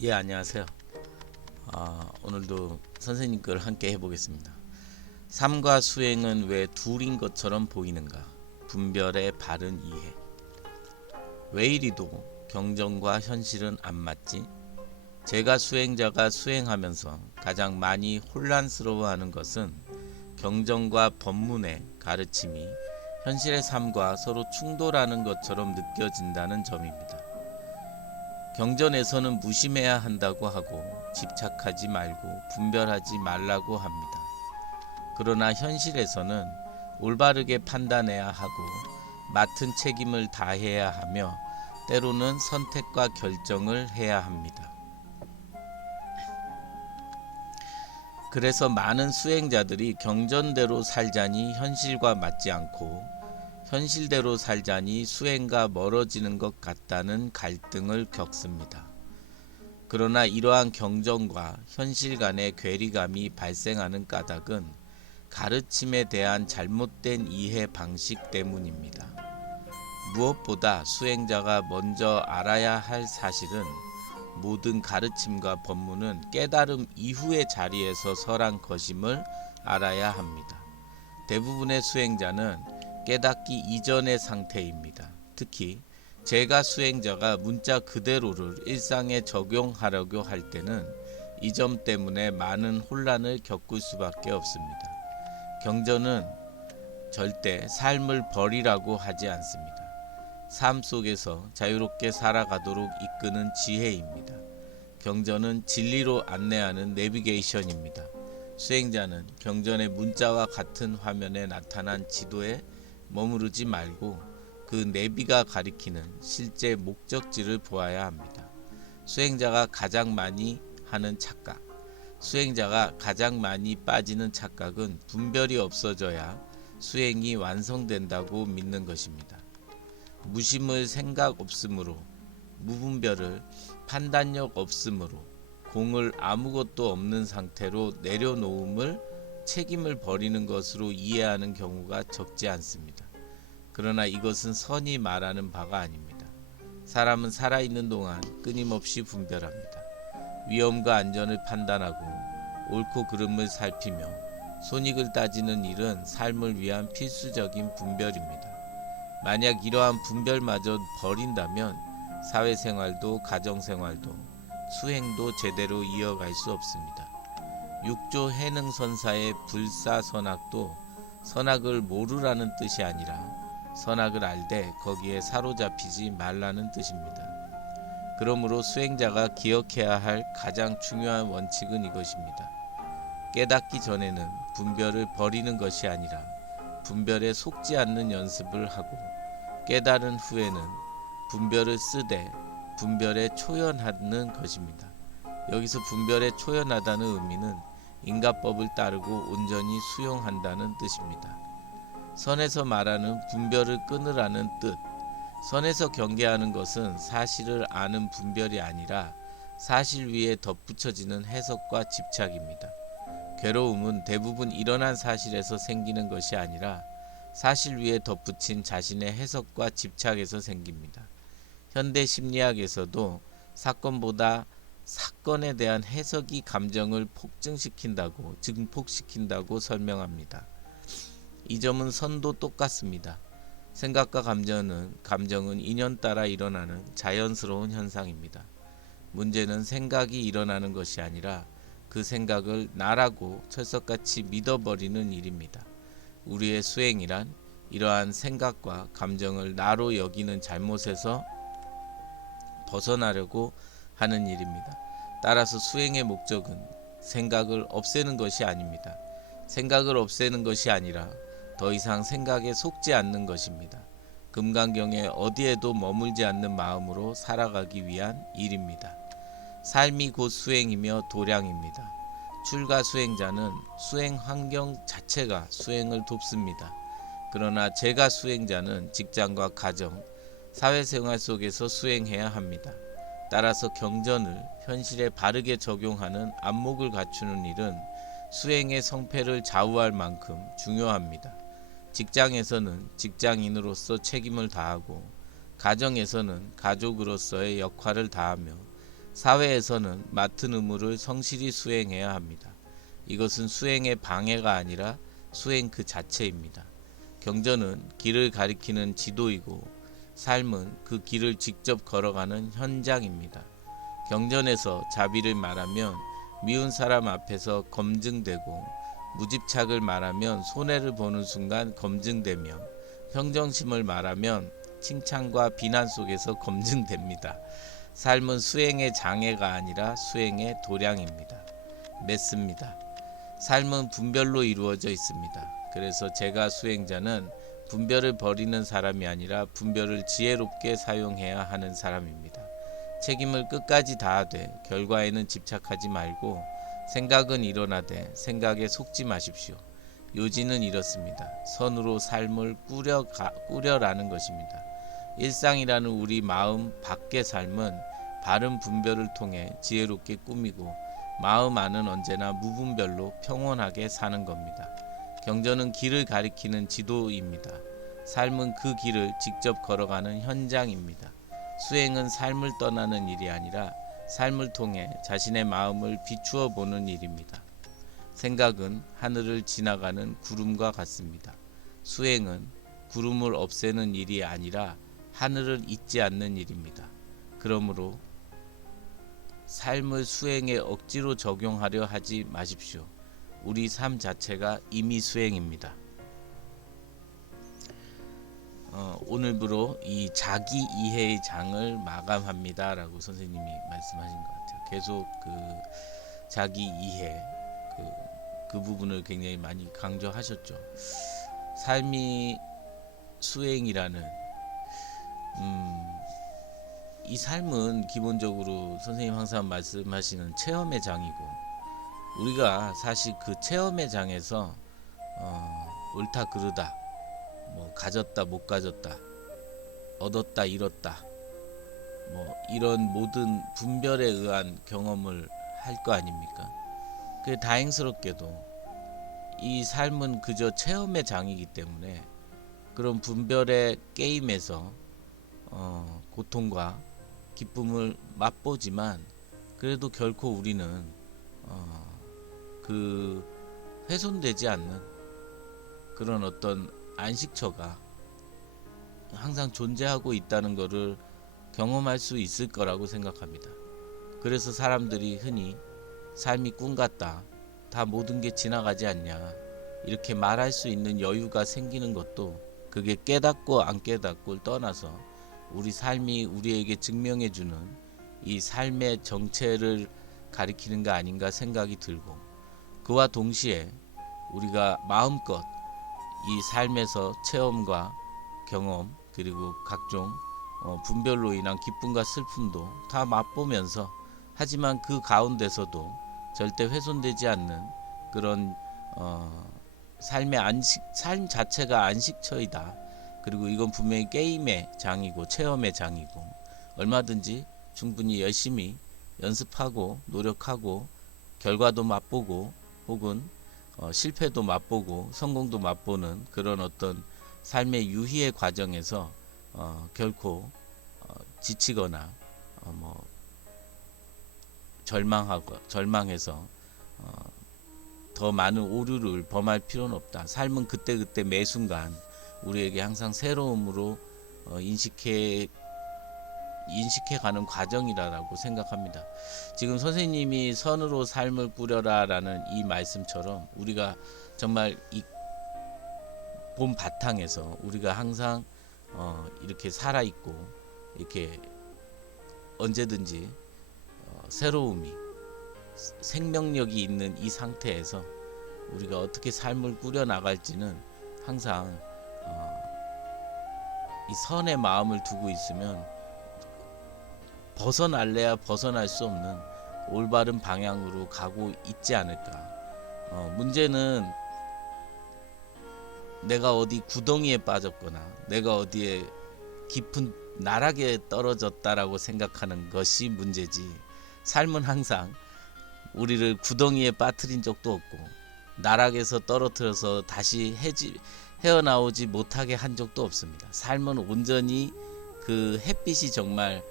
예, 안녕하세요. 오늘도 선생님 걸 함께 해보겠습니다. 삶과 수행은 왜 둘인 것처럼 보이는가? 분별의 바른 이해. 왜 이리도 경전과 현실은 안 맞지? 제가 수행자가 수행하면서 가장 많이 혼란스러워하는 것은 경전과 법문의 가르침이 현실의 삶과 서로 충돌하는 것처럼 느껴진다는 점입니다. 경전에서는 무심해야 한다고 하고 집착하지 말고 분별하지 말라고 합니다. 그러나 현실에서는 올바르게 판단해야 하고 맡은 책임을 다해야 하며 때로는 선택과 결정을 해야 합니다. 그래서 많은 수행자들이 경전대로 살자니 현실과 맞지 않고 현실대로 살자니 수행과 멀어지는 것 같다는 갈등을 겪습니다. 그러나 이러한 경전과 현실 간의 괴리감이 발생하는 까닭은 가르침에 대한 잘못된 이해 방식 때문입니다. 무엇보다 수행자가 먼저 알아야 할 사실은 모든 가르침과 법문은 깨달음 이후의 자리에서 설한 것임을 알아야 합니다. 대부분의 수행자는 깨닫기 이전의 상태입니다. 특히 제가 수행자가 문자 그대로를 일상에 적용하려고 할 때는 이 점 때문에 많은 혼란을 겪을 수밖에 없습니다. 경전은 절대 삶을 버리라고 하지 않습니다. 삶 속에서 자유롭게 살아가도록 이끄는 지혜입니다. 경전은 진리로 안내하는 내비게이션입니다. 수행자는 경전의 문자와 같은 화면에 나타난 지도에 머무르지 말고 그 내비가 가리키는 실제 목적지를 보아야 합니다. 수행자가 가장 많이 하는 착각, 수행자가 가장 많이 빠지는 착각은 분별이 없어져야 수행이 완성된다고 믿는 것입니다. 무심을 생각 없으므로, 무분별을 판단력 없으므로, 공을 아무것도 없는 상태로 내려놓음을 책임을 버리는 것으로 이해하는 경우가 적지 않습니다. 그러나 이것은 선이 말하는 바가 아닙니다. 사람은 살아있는 동안 끊임없이 분별합니다. 위험과 안전을 판단하고 옳고 그름을 살피며 손익을 따지는 일은 삶을 위한 필수적인 분별입니다. 만약 이러한 분별마저 버린다면 사회생활도 가정생활도 수행도 제대로 이어갈 수 없습니다. 육조 해능선사의 불사선악도 선악을 모르라는 뜻이 아니라 선악을 알되 거기에 사로잡히지 말라는 뜻입니다. 그러므로 수행자가 기억해야 할 가장 중요한 원칙은 이것입니다. 깨닫기 전에는 분별을 버리는 것이 아니라 분별에 속지 않는 연습을 하고 깨달은 후에는 분별을 쓰되 분별에 초연하는 것입니다. 여기서 분별에 초연하다는 의미는 인가법을 따르고 온전히 수용한다는 뜻입니다. 선에서 말하는 분별을 끊으라는 뜻, 선에서 경계하는 것은 사실을 아는 분별이 아니라 사실 위에 덧붙여지는 해석과 집착입니다. 괴로움은 대부분 일어난 사실에서 생기는 것이 아니라 사실 위에 덧붙인 자신의 해석과 집착에서 생깁니다. 현대 심리학에서도 사건보다 사건에 대한 해석이 감정을 증폭시킨다고 설명합니다. 이 점은 선도 똑같습니다. 생각과 감정은 인연 따라 일어나는 자연스러운 현상입니다. 문제는 생각이 일어나는 것이 아니라 그 생각을 나라고 철석같이 믿어버리는 일입니다. 우리의 수행이란 이러한 생각과 감정을 나로 여기는 잘못에서 벗어나려고 하는 일입니다. 따라서 수행의 목적은 생각을 없애는 것이 아닙니다. 생각을 없애는 것이 아니라 더 이상 생각에 속지 않는 것입니다. 금강경에 어디에도 머물지 않는 마음으로 살아가기 위한 일입니다. 삶이 곧 수행이며 도량입니다. 출가 수행자는 수행 환경 자체가 수행을 돕습니다. 그러나 제가 수행자는 직장과 가정, 사회생활 속에서 수행해야 합니다. 따라서 경전을 현실에 바르게 적용하는 안목을 갖추는 일은 수행의 성패를 좌우할 만큼 중요합니다. 직장에서는 직장인으로서 책임을 다하고 가정에서는 가족으로서의 역할을 다하며 사회에서는 맡은 의무를 성실히 수행해야 합니다. 이것은 수행의 방해가 아니라 수행 그 자체입니다. 경전은 길을 가리키는 지도이고 삶은 그 길을 직접 걸어가는 현장입니다. 경전에서 자비를 말하면 미운 사람 앞에서 검증되고 무집착을 말하면 손해를 보는 순간 검증되며 평정심을 말하면 칭찬과 비난 속에서 검증됩니다. 삶은 수행의 장애가 아니라 수행의 도량입니다. 맺습니다. 삶은 분별로 이루어져 있습니다. 그래서 제가 수행자는 분별을 버리는 사람이 아니라 분별을 지혜롭게 사용해야 하는 사람입니다. 책임을 끝까지 다하되 결과에는 집착하지 말고 생각은 일어나되 생각에 속지 마십시오. 요지는 이렇습니다. 선으로 삶을 꾸려라는 것입니다. 일상이라는 우리 마음 밖의 삶은 바른 분별을 통해 지혜롭게 꾸미고 마음 안은 언제나 무분별로 평온하게 사는 겁니다. 경전은 길을 가리키는 지도입니다. 삶은 그 길을 직접 걸어가는 현장입니다. 수행은 삶을 떠나는 일이 아니라 삶을 통해 자신의 마음을 비추어 보는 일입니다. 생각은 하늘을 지나가는 구름과 같습니다. 수행은 구름을 없애는 일이 아니라 하늘을 잇지 않는 일입니다. 그러므로 삶을 수행에 억지로 적용하려 하지 마십시오. 우리 삶 자체가 이미 수행입니다. 오늘부로 이 자기 이해의 장을 마감합니다 라고 선생님이 말씀하신 것 같아요. 계속 그 자기 이해 그 부분을 굉장히 많이 강조하셨죠. 삶이 수행이라는 이 삶은 기본적으로 선생님 항상 말씀하시는 체험의 장이고 우리가 사실 그 체험의 장에서 옳다 그르다 뭐 가졌다 못 가졌다 얻었다 잃었다 뭐 이런 모든 분별에 의한 경험을 할 거 아닙니까? 그 다행스럽게도 이 삶은 그저 체험의 장이기 때문에 그런 분별의 게임에서 고통과 기쁨을 맛보지만 그래도 결코 우리는 그 훼손되지 않는 그런 어떤 안식처가 항상 존재하고 있다는 것을 경험할 수 있을 거라고 생각합니다. 그래서 사람들이 흔히 삶이 꿈 같다, 다 모든 게 지나가지 않냐 이렇게 말할 수 있는 여유가 생기는 것도 그게 깨닫고 안 깨닫고를 떠나서 우리 삶이 우리에게 증명해주는 이 삶의 정체를 가리키는 거 아닌가 생각이 들고 그와 동시에 우리가 마음껏 이 삶에서 체험과 경험 그리고 각종 분별로 인한 기쁨과 슬픔도 다 맛보면서 하지만 그 가운데서도 절대 훼손되지 않는 그런 삶의 삶 자체가 안식처이다. 그리고 이건 분명히 게임의 장이고 체험의 장이고 얼마든지 충분히 열심히 연습하고 노력하고 결과도 맛보고 혹은 실패도 맛보고 성공도 맛보는 그런 어떤 삶의 유희의 과정에서 결코 지치거나 절망해서 더 많은 오류를 범할 필요는 없다. 삶은 그때그때 매 순간 우리에게 항상 새로움으로 인식해가는 과정이라고 생각합니다. 지금 선생님이 선으로 삶을 꾸려라라는 이 말씀처럼 우리가 정말 이 봄 바탕에서 우리가 항상 이렇게 살아있고 이렇게 언제든지 새로움이 생명력이 있는 이 상태에서 우리가 어떻게 삶을 꾸려나갈지는 항상 이 선의 마음을 두고 있으면 벗어날래야 벗어날 수 없는 올바른 방향으로 가고 있지 않을까. 문제는 내가 어디 구덩이에 빠졌거나 내가 어디에 깊은 나락에 떨어졌다라고 생각하는 것이 문제지 삶은 항상 우리를 구덩이에 빠뜨린 적도 없고 나락에서 떨어뜨려서 다시 헤어나오지 못하게 한 적도 없습니다. 삶은 온전히 그 햇빛이 정말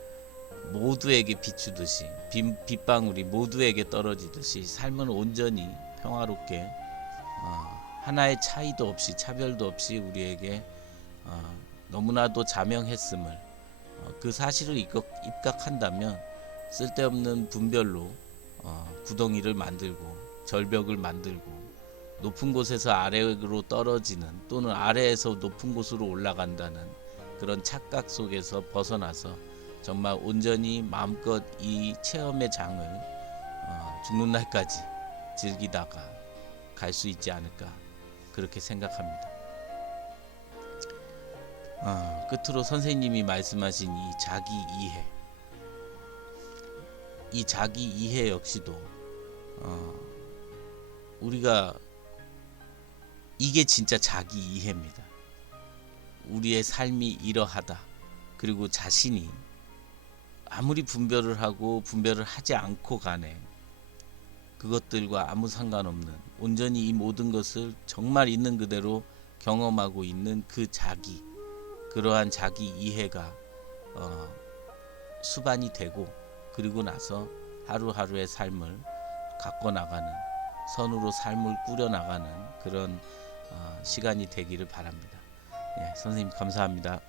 모두에게 비추듯이 빗방울이 모두에게 떨어지듯이 삶은 온전히 평화롭게 하나의 차이도 없이 차별도 없이 우리에게 너무나도 자명했음을 그 사실을 입각한다면 쓸데없는 분별로 구덩이를 만들고 절벽을 만들고 높은 곳에서 아래로 떨어지는 또는 아래에서 높은 곳으로 올라간다는 그런 착각 속에서 벗어나서 정말 온전히 마음껏 이 체험의 장을 죽는 날까지 즐기다가 갈 수 있지 않을까 그렇게 생각합니다. 끝으로 선생님이 말씀하신 이 자기 이해, 이 자기 이해 역시도 우리가 이게 진짜 자기 이해입니다. 우리의 삶이 이러하다. 그리고 자신이 아무리 분별을 하고 분별을 하지 않고 간에 그것들과 아무 상관없는 온전히 이 모든 것을 정말 있는 그대로 경험하고 있는 그 자기, 그러한 자기 이해가 수반이 되고 그리고 나서 하루하루의 삶을 갖고 나가는, 선으로 삶을 꾸려나가는 그런 시간이 되기를 바랍니다. 예, 선생님 감사합니다.